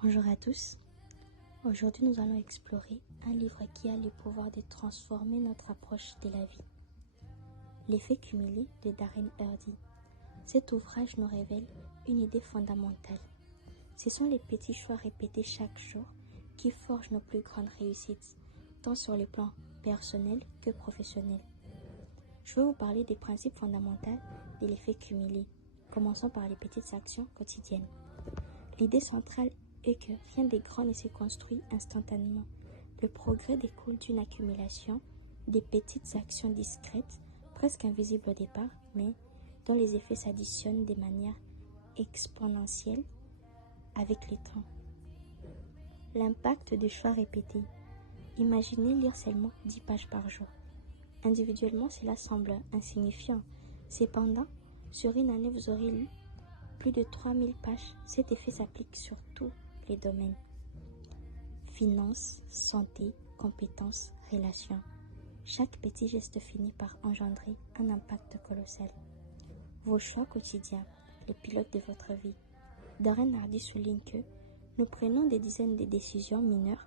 Bonjour à tous. Aujourd'hui, nous allons explorer un livre qui a le pouvoir de transformer notre approche de la vie. L'effet cumulé de Darren Hardy. Cet ouvrage nous révèle une idée fondamentale. Ce sont les petits choix répétés chaque jour qui forgent nos plus grandes réussites, tant sur le plan personnel que professionnel. Je vais vous parler des principes fondamentaux de l'effet cumulé. Commençons par les petites actions quotidiennes. L'idée centrale est que rien de grand ne se construit instantanément. Le progrès découle d'une accumulation des petites actions discrètes, presque invisibles au départ, mais dont les effets s'additionnent de manière exponentielle avec le temps. L'impact des choix répétés. Imaginez lire seulement 10 pages par jour. Individuellement, cela semble insignifiant. Cependant, sur une année, vous aurez lu plus de 3000 pages. Cet effet s'applique sur tous les domaines. Finances, santé, compétences, relations. Chaque petit geste finit par engendrer un impact colossal. Vos choix quotidiens, les pilotes de votre vie. Darren Hardy souligne que nous prenons des dizaines de décisions mineures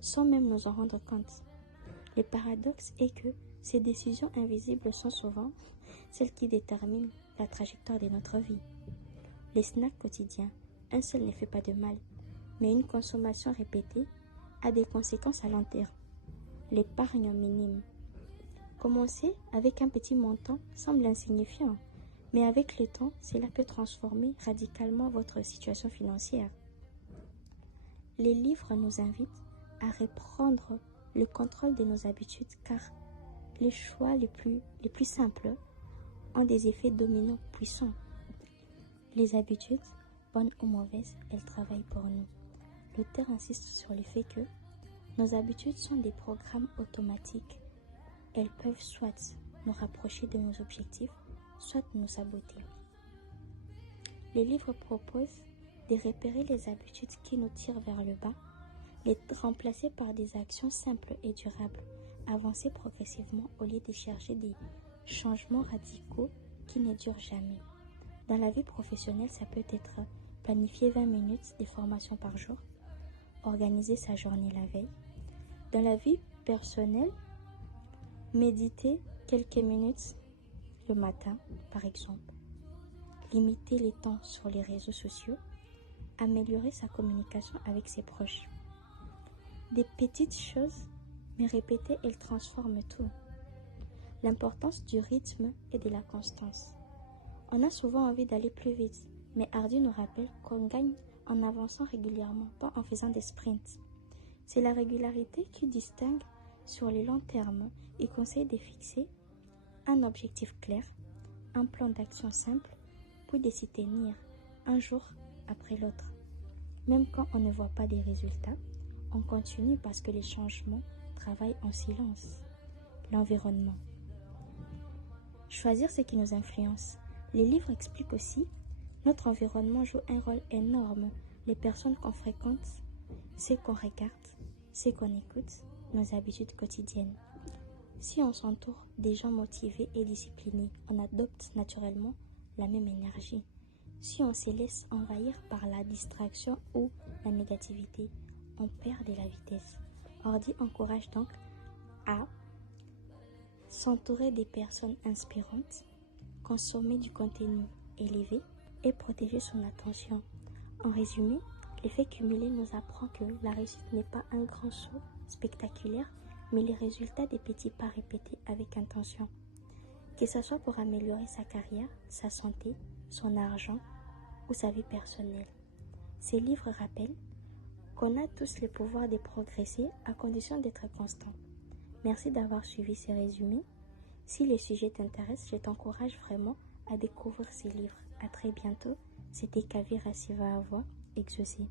sans même nous en rendre compte. Le paradoxe est que ces décisions invisibles sont souvent celles qui déterminent la trajectoire de notre vie. Les snacks quotidiens, un seul ne fait pas de mal, mais une consommation répétée a des conséquences à long terme. L'épargne minime. Commencer avec un petit montant semble insignifiant, mais avec le temps, cela peut transformer radicalement votre situation financière. Les livres nous invitent à reprendre le contrôle de nos habitudes car les choix les plus simples ont des effets dominants puissants. Les habitudes, bonnes ou mauvaises, elles travaillent pour nous. L'auteur insiste sur le fait que nos habitudes sont des programmes automatiques. Elles peuvent soit nous rapprocher de nos objectifs, soit nous saboter. Les livres proposent de repérer les habitudes qui nous tirent vers le bas, les remplacer par des actions simples et durables, avancer progressivement au lieu de chercher des changements radicaux qui ne durent jamais. Dans la vie professionnelle, ça peut être planifier 20 minutes de formation par jour, organiser sa journée la veille. Dans la vie personnelle, méditer quelques minutes le matin, par exemple. Limiter les temps sur les réseaux sociaux, améliorer sa communication avec ses proches. Des petites choses, mais répétées, elles transforment tout. L'importance du rythme et de la constance. On a souvent envie d'aller plus vite, mais Hardy nous rappelle qu'on gagne en avançant régulièrement, pas en faisant des sprints. C'est la régularité qui distingue sur le long terme et conseille de fixer un objectif clair, un plan d'action simple, puis de s'y tenir un jour après l'autre. Même quand on ne voit pas des résultats, on continue parce que les changements travaillent en silence. L'environnement. Choisir ce qui nous influence. Les livres expliquent aussi notre environnement joue un rôle énorme. Les personnes qu'on fréquente, ce qu'on regarde, ce qu'on écoute, nos habitudes quotidiennes. Si on s'entoure des gens motivés et disciplinés, on adopte naturellement la même énergie. Si on se laisse envahir par la distraction ou la négativité, on perd de la vitesse. Hardy encourage donc à s'entourer des personnes inspirantes, consommer du contenu élevé et protéger son attention. En résumé, l'effet cumulé nous apprend que la réussite n'est pas un grand saut spectaculaire, mais les résultats des petits pas répétés avec intention. Que ce soit pour améliorer sa carrière, sa santé, son argent ou sa vie personnelle. Ces livres rappellent qu'on a tous le pouvoir de progresser à condition d'être constant. Merci d'avoir suivi ces résumés. Si le sujet t'intéresse, je t'encourage vraiment à découvrir ces livres. À très bientôt. C'était Kavira Siva Avoua, Exaucé.